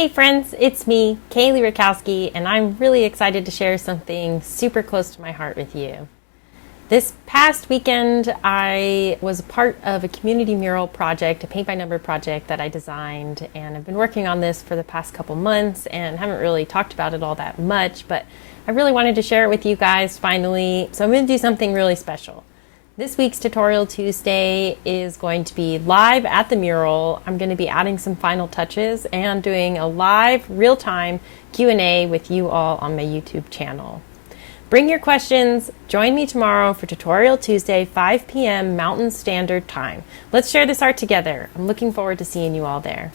Hey friends, it's me, Kaylee Rakowski, and I'm really excited to share something super close to my heart with you. This past weekend, I was a part of a community mural project, a paint by number project that I designed, and I've been working on this for the past couple months and haven't really talked about it all that much, but I really wanted to share it with you guys finally, so I'm going to do something really special. This week's Tutorial Tuesday is going to be live at the mural. I'm going to be adding some final touches and doing a live, real-time Q&A with you all on my YouTube channel. Bring your questions. Join me tomorrow for Tutorial Tuesday, 5 p.m. Mountain Standard Time. Let's share this art together. I'm looking forward to seeing you all there.